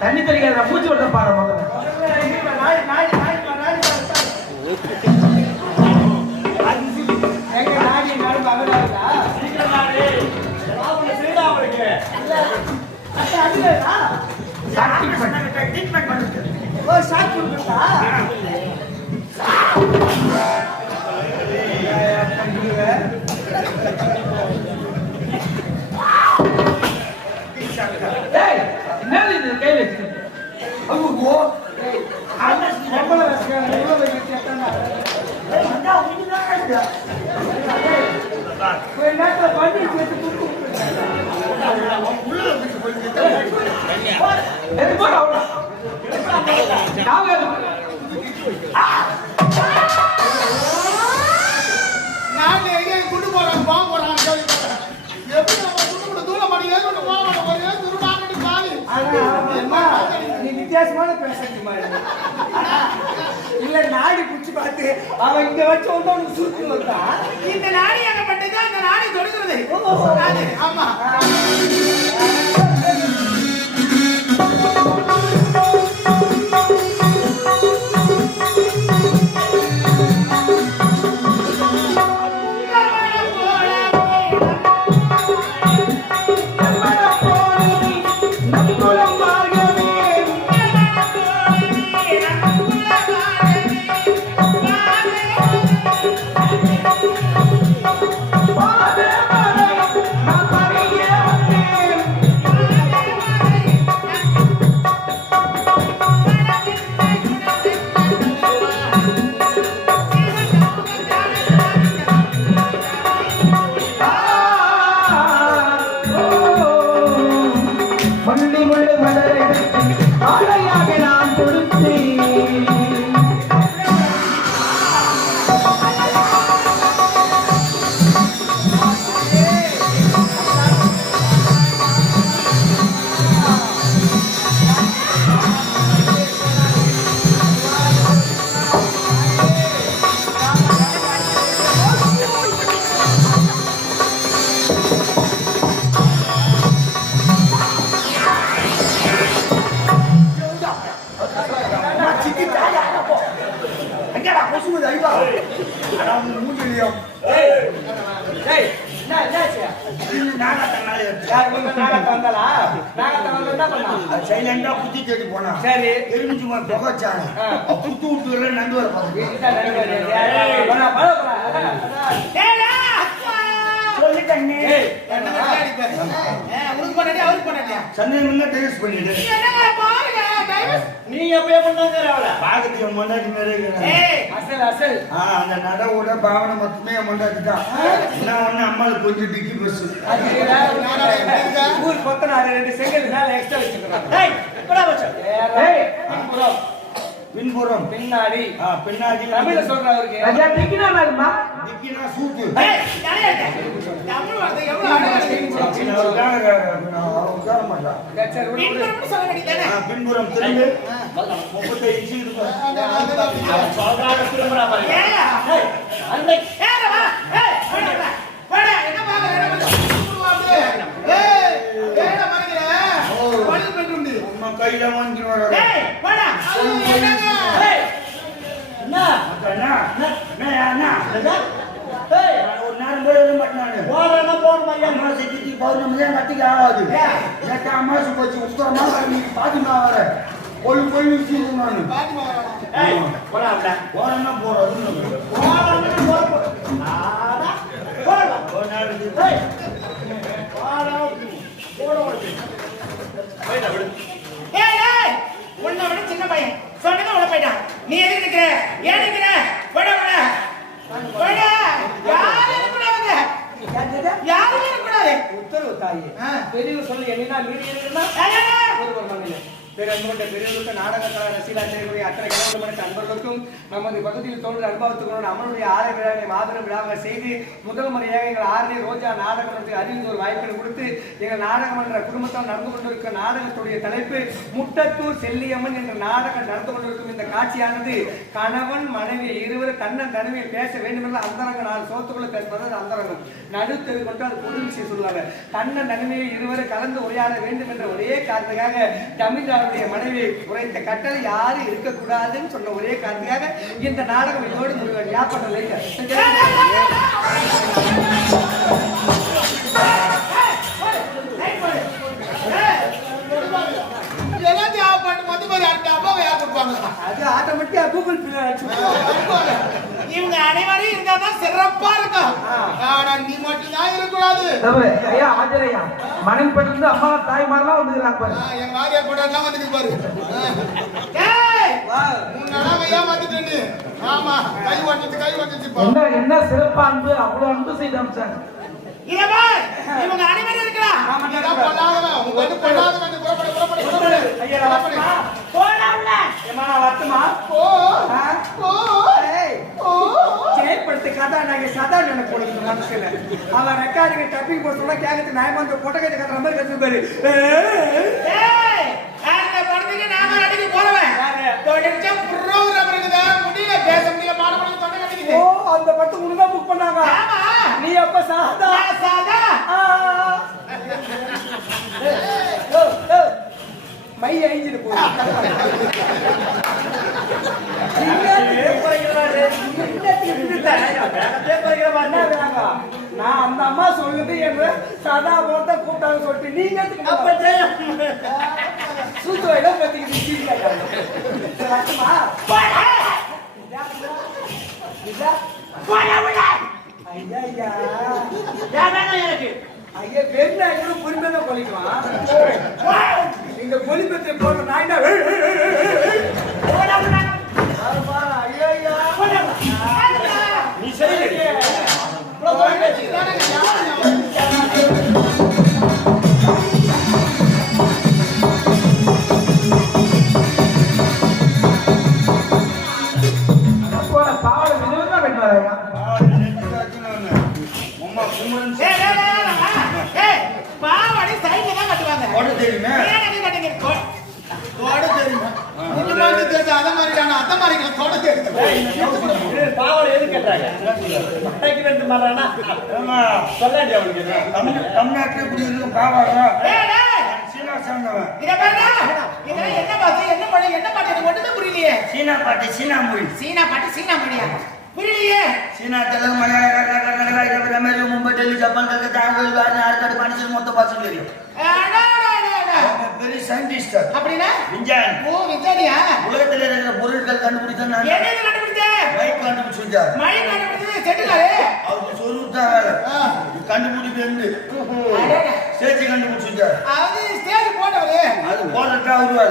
தண்ணி தெளிக்காத மூச்சு விட பாரு கை வச்சு குண்டு போறாங்க பாம்பு போறாங்க எப்படி நம்ம தூரம் பண்ணி நீ வித்தியாசமான பேசுறீங்க இல்ல நாடி குச்சி பார்த்து அவன் இங்க வச்சு ஒன்று சுத்தி வந்தான் இந்த நாடி அகப்பட்டது அந்த நாடி தொடுக்கிறது ஆமா சைலண்டா புத்தி தேடி போனா சரி எலுமிச்சு புகைச்சாங்க புத்து விட்டு நண்டு வர சந்தேகம் டேஸ்ட் பண்ணிட்டு நீ எப்பயே பண்ணாங்க பாகத்திய மண்டாட்டி அந்த நடவோட பாவனை மொத்தமே மண்டாட்டி தான் நான் ஒண்ணு அம்மாளுக்கு கொஞ்சம் டிக்கி பஸ் ஊர் பக்கம் 2 செகண்ட் மேல எக்ஸ்ட்ரா வச்சிருக்காங்க பின்புறம் பின்னாடி பின்னாடி தமிழ்ல சொல்றவருக்கு ராஜா டிக்கினா நாலுமா டிக்கினா சூத்து தமிழ் வார்த்தை எவ்வளவு அழகா பின்புறம் திரும்பு 35 இருக்கும் சொல்றாங்க திரும்புறா பாருங்க அந்த ஏறவா வாடா என்ன பாக்க ஏற பாருங்க பணி பெட்ரூம் அம்மா கையில வாங்கிடுவாடா வாடா என்ன ஒரு நேரம் போய் மாட்டானு போறேன்னா போற மாதிரி அம்மாசி திட்டி பௌர்ணமி கட்டிக்கு ஆகாது ஏக்கா அம்மாசி போச்சு உத்தரமா நீ பாத்திமா வர போய் வச்சுக்கணும் நானு போறேன்னா போறது உன்னை விட சின்ன பையன் சொன்னதை உள்ள போயிட்டான் நீ எதுக்கு நிக்கிற ஏன் நிக்கிற போட போட யாரும் இருக்கக்கூடாது உத்தரவு தாயே பெரியவர் சொல்லி என்ன மீறி இருக்குன்னா பெருங்கொண்ட பெரியவர்களுக்கு நாடகக்கலை ரசிகர்களாக செய்யக்கூடிய அத்தனை கணவன் அன்பர்களுக்கும் நமது பகுதியில் தோன்ற அனுபவத்துக்கு அம்மனுடைய ஆலய விழாவை மாபெரும் விழாவை செய்து முதல் முறையாக எங்கள் ஆரணி ரோஜா நாடகத்துக்கு அறிந்து ஒரு வாய்ப்பை கொடுத்து எங்கள் நாடகம் என்ற குடும்பத்தால் நடந்து கொண்டிருக்க நாடகத்துடைய தலைப்பு முட்டத்தூர் செல்லியம்மன் என்ற நாடகம் நடந்து கொண்டிருக்கும் இந்த காட்சியானது கணவன் மனைவி இருவர் தன்னன் தனிமையில் பேச வேண்டும் என்ற அந்தரங்க நாலு சோத்துக்குள்ள பேசுவது அந்தரங்கம் நடுத்தெரு கொண்டு அது பொது விஷயம் சொல்லுவாங்க தன்னன் தனிமையில் இருவரை கலந்து உரையாட வேண்டும் என்ற ஒரே காரணத்துக்காக தமிழ்நாடுடைய மனைவி உரைத்த கட்டளை யாரும் இருக்கக்கூடாதுன்னு சொன்ன ஒரே காரணத்துக்காக இந்த நாடகம் இதோடு முடிவு ஞாபகம் அது ஆட்டோமேட்டிக்கா கூகுள் பே இவங்க அனைவரும் இருந்தாதான் சிறப்பா இருக்கும். ஆனா நீ மட்டும் தான் இருக்கக்கூடாது. ஐயா ஆஜரையா மனம் பட்டு அம்மா தாய்மாரெல்லாம் வந்துக்கிறாங்க பாரு. எங்க வாரியார் கூட எல்லாம் வந்துட்டு பாரு. ஏய் முன்னால ஐயா வந்துட்டு. ஆமா கை ஓட்டிட்டு என்ன என்ன சிறப்பா அன்பு அவ்வளவு அன்பு செய்து அம்சாங்க. இங்க பார் இவங்க அனைவரும் இருக்கறா. நீங்க பண்ணாதவங்க உங்க வந்து பண்ணாதவங்க புறப்படு. ஐயா வரட்டுமா? போடாம்ல. ஏமா வரட்டுமா? ஓ ஓ ஏய் ஓ சேப்படுத்து கதா நாங்க சதா நினைப்பு போடுறது மனசுல. அவன் ரெக்கார்டிங்க டப்பிங் போட்டு சொன்னா கேக்குது நாயமா அந்த பொட்டகை கட்டுற மாதிரி கத்து பாரு. ஏய் அந்த படத்துக்கு நாம அடிக்கு போறவன். தொடிச்ச புரோகிராம் இருக்குதா முடியல பேச முடியல மாடமணி தொண்டை கட்டிக்குது. ஓ அந்த படத்துக்கு முன்ன புக் பண்ணாங்க. ஆமா நீ அப்ப சாதா சாதா மை ஐஞ்சிட்டு போகுது. நான் அந்த அம்மா சொல்லுது என்று சதா போட்ட கூப்பிட்டாங்க சொல்லிட்டு நீங்க சூத்து இடம் ஐயா பெண்ணா பொறுமையா கொலிக்குவான். இந்த கொலிப்பத்தை போற நாய்னா நீ சரி பாவட விதவிதமா வெட்டுவாரையா. பாவாடி சைடுல தான் கட்டுவாங்க. ஓட தெரியுமே. ஏன் கட்டுங்க? ஓட தெரியுமா? இந்த மாதிரி தெரிஞ்ச அத மாதிரியான அத மாதிரி ஓட தெரியும். பாவட எது கேட்டாங்க? மட்டைக்கு ரெண்டு மாறானா? ஆமா. சொல்லாடி அவனுக்கு. தமிழ்நாட்டுல இப்படி இருக்கு பாவாடா. டேய் சீனா சார்ந்தவன். இத பாருடா. இதெல்லாம் என்ன பாத்து என்ன படம் என்ன பாட்டு எனக்கு ஒண்ணுமே புரியலையே. சீனா பாட்டு சீனா மொழி. சீனா பாட்டு சீனா மொழியா? புரியலையே. சீனா தெலுங்கு மலையாளம் கர்நாடகா இது அமெரிக்கா மும்பை டெல்லி ஜப்பான் கல்கத்தா பெங்களூரு ஆர்காடு பாண்டிச்சேரி மொத்த பாஷையும் தெரியும். பெரிய சயின்டிஸ்ட். அப்படினா விஞ்ஞானி. ஓ விஞ்ஞானியா? உலகத்துல இருக்கிற பொருட்கள் கண்டுபிடிச்சா நான் என்ன கண்டுபிடிச்ச? மைக் கண்டுபிடிச்சார். மைக் கண்டுபிடிச்சது செட்டிலாரே. அவர் சொருத்தா வேலை. கண்டுபிடிக்கிறது. ஸ்டேஜ் கண்டுபிடிச்சார். அது ஸ்டேஜ் போடவரே. அது போடட்டா அவரு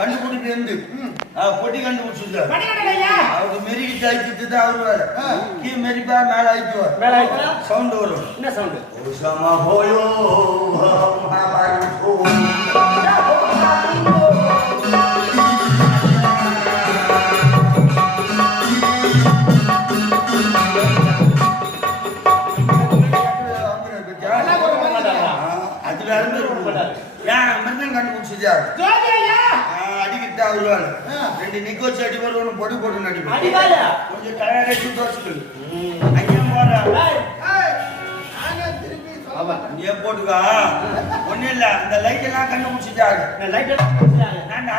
கண்டுபிடிக்கிறது. பொட்டி கண்டுபிடிச்சார். படி கட்டலையா? அவர் மெரிக்கு தைச்சிட்டு தான் அவரு வேலை. கீ மெரிப்பா மேல ஆயிடுவார். மேல ஆயிட்டா சவுண்ட் வரும். என்ன சவுண்ட்? ஓசமா ஹோயோ மகாபாரோ. அதுல இருந்து ஏன் மருந்தன் கண்டுபிடிச்சார். ஜோதியா அடிக்கிட்டு அவரு வேலை. ரெண்டு நிக்கோச்சு அடி வருவோம் பொடி போட்டு நடிப்பேன். அடிவால கொஞ்சம் தயாரிச்சு தோசுக்கு ஐயா போற நீ போட்டுக்கா ஒண்ணு இல்ல அந்த லைட் எல்லாம் கண்டுபிடிச்சிட்டாங்க. லைட் எல்லாம் நானா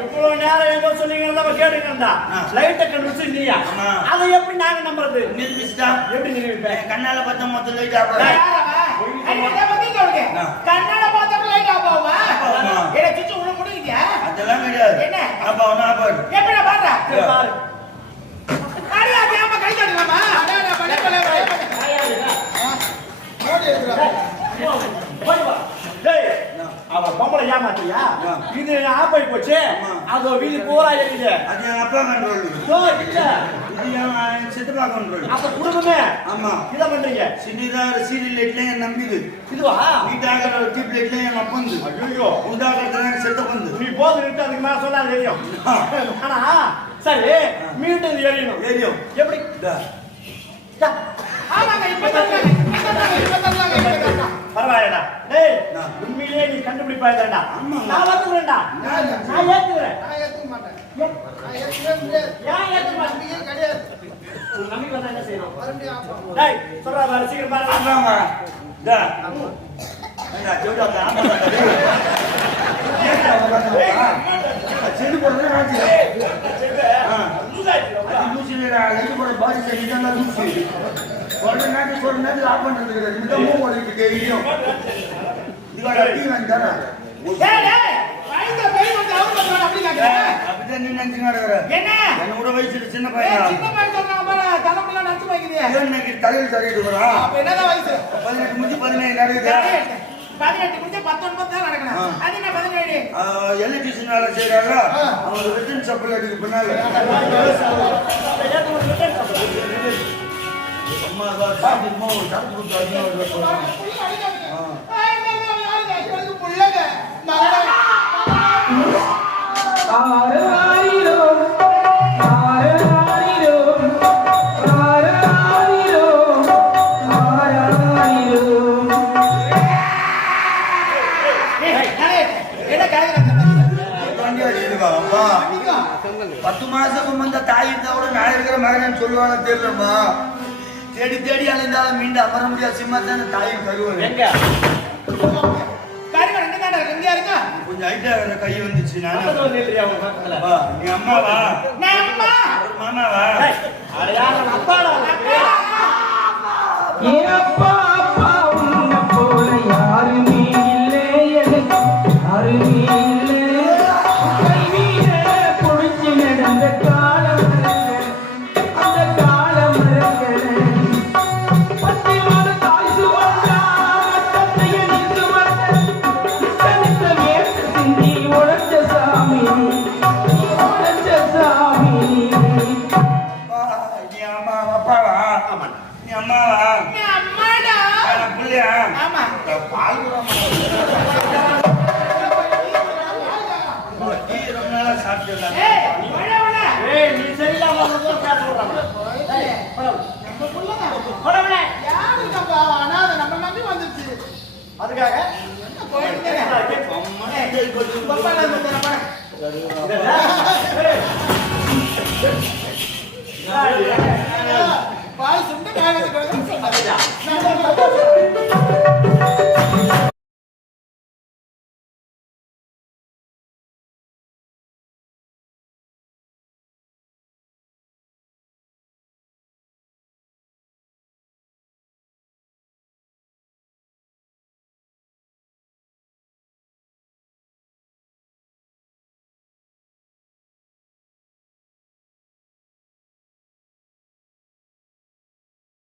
இவ்வளவு நேரம் ஏதோ சொன்னீங்க நம்ம கேட்டுக்கிறதா லைட்ட கண்டுபிடிச்சு நீயா ஆமா. அதை எப்படி நாங்க நம்புறது? நிரூபிச்சுட்டா எப்படி நிரூபிப்பேன்? கண்ணால பார்த்தா மொத்த லைட் ஆஃப் கண்ணால பார்த்தப்ப லைட் ஆஃப் ஆகுமா? ஆமா. என்ன சுச்சு உள்ள முடியுதா? அதெல்லாம் கிடையாது. என்ன? அப்ப அவனா பாரு. எப்படா பாத்தா? பாரு அடியா கேம கை தட்டுவாமா? அடடா பலே பலே பலே. ஓடி எடுறா. போய் வா. டேய் அவ பொம்பளை ஏமாத்தியா? இது ஆஃப் ஆயி போச்சு. அது வீதி பூரா எரியுது. அது என் அப்பா கண்ட்ரோல். தோ இல்ல. இது என் சித்தப்பா கண்ட்ரோல். அப்ப குடும்பமே ஆமா. இத பண்றீங்க. சின்னிதா சீரியல் லைட்ல நம்பிது. இதுவா? வீட்டாக டியூப் கட்டில என் அப்பந்து ஐயோ உண்டாக்குறதுல செத்த பந்து நீ போது நிறுத்து அதுக்கு மேல சொல்லாது தெரியும் ஆனா சரி மீண்டும் எரியணும் ஏரியும் எப்படி ஆமாங்க இப்ப தரலாம் பரவாயில்லடா டேய் உண்மையிலேயே நீ கண்டுபிடிப்பாய்டா நான் வந்துறேன்டா நான் ஏத்துறேன் நான் ஏத்துக்க மாட்டேன் நான் ஏத்துக்கவே முடியாது ஏன் ஏத்துக்க மாட்டீங்க நம்பிக்கையே கிடையாது உன் நம்பிக்கை வந்தா என்ன செய்யணும் மறுபடியும் ஆப்போம் டேய் சொல்றா பாரு சீக்கிரம் பாரு ஆமாமா டா நான் ஜோடா ஆமா செடி போடுறது ராஜி லூசிடா எங்க போற பாடி செடிதான் லூசி ஒரு நாட்டு ஆஃப் பண்றதுக்கு இந்த மூவ் ஓடிட்டு கேடியும் இதுவரை டீ வந்தாரா டேய் டேய் வைந்த பேய் வந்து அவர் பண்றான் அப்படி கேக்குறேன் அப்படிதான் நீ நினைச்சு நடக்கற என்ன என்னோட வயசுல சின்ன ஏய் பையன் சின்ன பையன் சொல்றாங்க பாரு தலைமுறை நச்சு வைக்குது எனக்கு தலையில தள்ளிட்டு வரான் அப்ப என்னதான் வயசு 18 முடிஞ்சு 17 நடக்குது 18 முடிஞ்சு 19 தான் நடக்கணும் அது என்ன 17 எலக்ட்ரிஷியன் வேலை செய்யறாங்க அவங்க ரிட்டர்ன் சப்ளை அடிக்கு பின்னால அம்மா சாப்பிடுமோ சாப்பிட்டு கொடுத்தாங்க புள்ளங்க மகனே ஆராரிரோ ஆராரிரோ ஆராரிரோ ஆராரிரோ என்ன கேக்குறாங்க அம்மா 10 மாசத்துக்கு முந்த தாய் இருந்தா கூட நான் இருக்கிற மகன் சொல்லுவாங்க தெரியலம்மா தேடி தேடி அலைந்தாலும் மீண்டும் அமர முடியாது சிம்மத்தான தாயும் தருவாங்க எங்க காரியங்கள் எங்க தான் இருக்கு எங்க இருக்கா கொஞ்சம் ஹைட்டா கை வந்துச்சு நானே பக்கத்துல நில்றியா உன் பக்கத்துல வா, நீ அம்மாவா நான் அம்மா ஒரு மாமாவா டேய் அட யார அப்பாடா ஏன் அப்பா அப்பா உன்னை போல யாருமே இல்லை எனக்கு யாருமே இல்லை கைவிட புடிச்சு நடந்த காலம் அந்த காலம் பத்தி மாத தாய் சுவந்தா மத்தத்தைய நீ சுமந்த தனித்த வேட்டு சிந்தி உழைச்ச சாமி உழைச்ச சாமி நீ அம்மா அப்பாவா நீ அம்மாவா நான் அம்மாடா நான் புள்ளையா ஆமா பால் ரொம்ப நாளா சாப்பிட்டு ஏய் வட வட ஏய் நீ சரியில்லாம வந்து பேச சொல்றாங்க ஏய் நம்ம புள்ளங்க போடவனே யாரு நம்ம அனாதை நம்ம நம்பி வந்துச்சு அதுக்காக என்ன போயிட்டு பப்பா நான் தரேன் பாய் சுண்ட காயத்துக்கு சொன்னாங்க